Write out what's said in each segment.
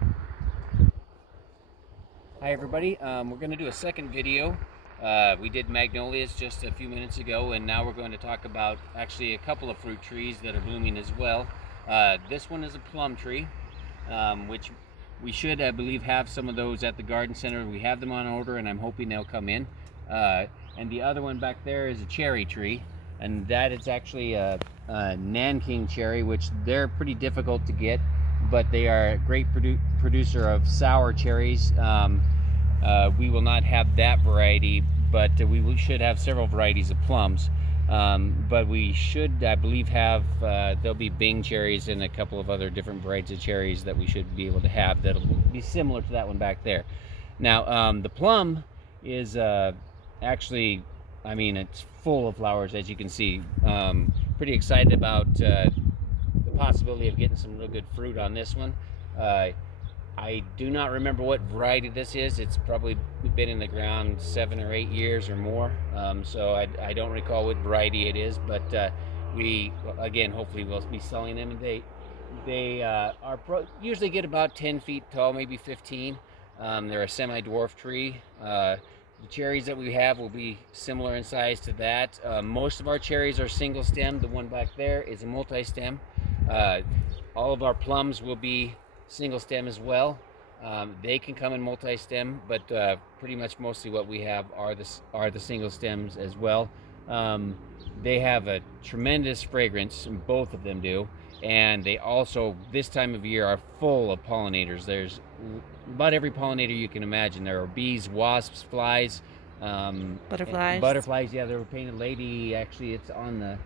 Hi everybody, we're going to do a second video. We did magnolias just a few minutes ago, and now we're going to talk about actually a couple of fruit trees that are blooming as well. This one is a plum tree, which we should, I believe, have some of those at the garden center. We have them on order, and I'm hoping they'll come in. And the other one back there is a cherry tree, and that is actually a Nanking cherry, which they're pretty difficult to get, but they are a great producer of sour cherries. We will not have that variety, but we should have several varieties of plums. But we should, I believe, have, there'll be Bing cherries and a couple of other different varieties of cherries that we should be able to have that'll be similar to that one back there. Now, the plum is actually, I mean, it's full of flowers, as you can see. Pretty excited about the possibility of getting some real good fruit on this one. I do not remember what variety this is. It's probably been in the ground 7 or 8 years or more. So I don't recall what variety it is, but we, again, hopefully we'll be selling them. And they usually get about 10 feet tall, maybe 15. They're a semi-dwarf tree. The cherries that we have will be similar in size to that. Most of our cherries are single stem. The one back there is a multi-stem. All of our plums will be single stem as well. They can come in multi-stem, but pretty much mostly what we have are the single stems as well. They have a tremendous fragrance, and both of them do, and they also, this time of year, are full of pollinators. There's about every pollinator you can imagine. There are bees, wasps, flies, Butterflies. Yeah, there were a painted lady. Actually, it's on the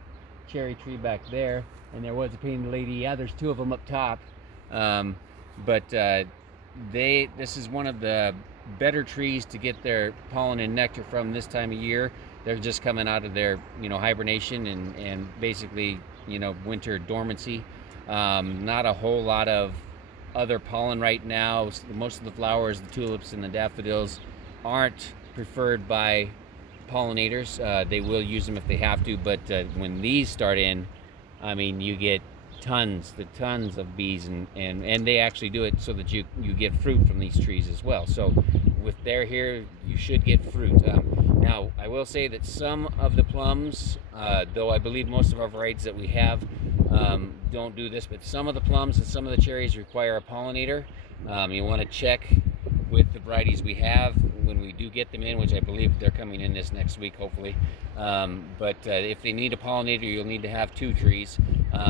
cherry tree back there, and there was a painted lady. Yeah, there's two of them up top. Um, but this is one of the better trees to get their pollen and nectar from this time of year. They're just coming out of their hibernation and basically winter dormancy. Not a whole lot of other pollen right now. Most of the flowers, the tulips and the daffodils, aren't preferred by pollinators. They will use them if they have to, but when these start in, I mean, you get tons of bees, and they actually do it so that you get fruit from these trees as well. So with they're here, you should get fruit. Now I will say that some of the plums, though I believe most of our varieties that we have don't do this, but some of the plums and some of the cherries require a pollinator. You want to check with the varieties we have when we do get them in, which I believe they're coming in this next week, hopefully. But if they need a pollinator, you'll need to have 2 trees.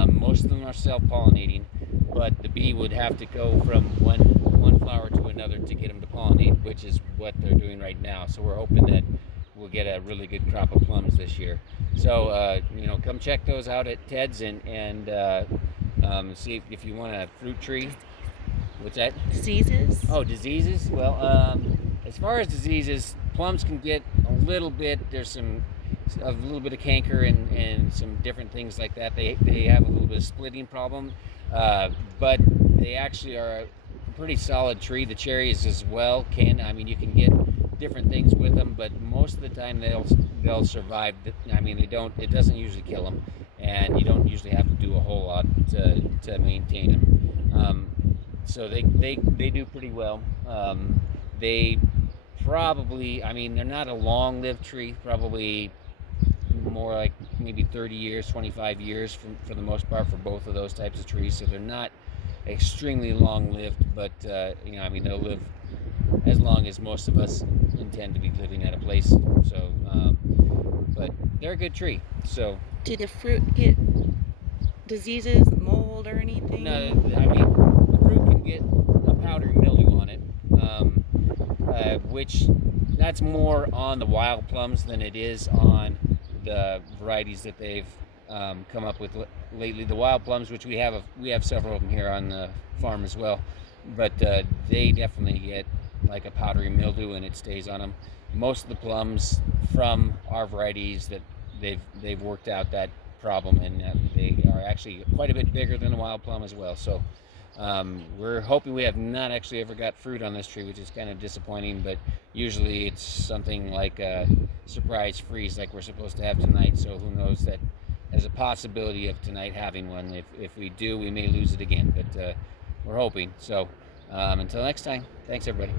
Most of them are self-pollinating, but the bee would have to go from one flower to another to get them to pollinate, which is what they're doing right now. So we're hoping that we'll get a really good crop of plums this year. So come check those out at Ted's and see if you want a fruit tree. What's that? Diseases? Oh, diseases? Well, as far as diseases, plums can get a little bit. There's a little bit of canker and some different things like that. They have a little bit of splitting problem, but they actually are a pretty solid tree. The cherries as well you can get different things with them, but most of the time they'll survive. I mean, it doesn't usually kill them, and you don't usually have to do a whole lot to maintain them. So they do pretty well. They probably, I mean, they're not a long-lived tree, probably more like maybe 30 years, 25 years for the most part for both of those types of trees. So they're not extremely long-lived, but they'll live as long as most of us intend to be living at a place. So, but they're a good tree. So, Do the fruit get diseases, mold, or anything? no, I mean, the fruit can get a powdery mildew on it, which that's more on the wild plums than it is on the varieties that they've come up with lately. The wild plums, which we have several of them here on the farm as well, but they definitely get like a powdery mildew and it stays on them. Most of the plums from our varieties that they've worked out that problem, and they are actually quite a bit bigger than the wild plum as well. So we're hoping we have not actually ever got fruit on this tree, which is kind of disappointing, but usually it's something like a surprise freeze like we're supposed to have tonight. So who knows, that there's a possibility of tonight having one. If we do, we may lose it again, but we're hoping. So Until next time, thanks everybody.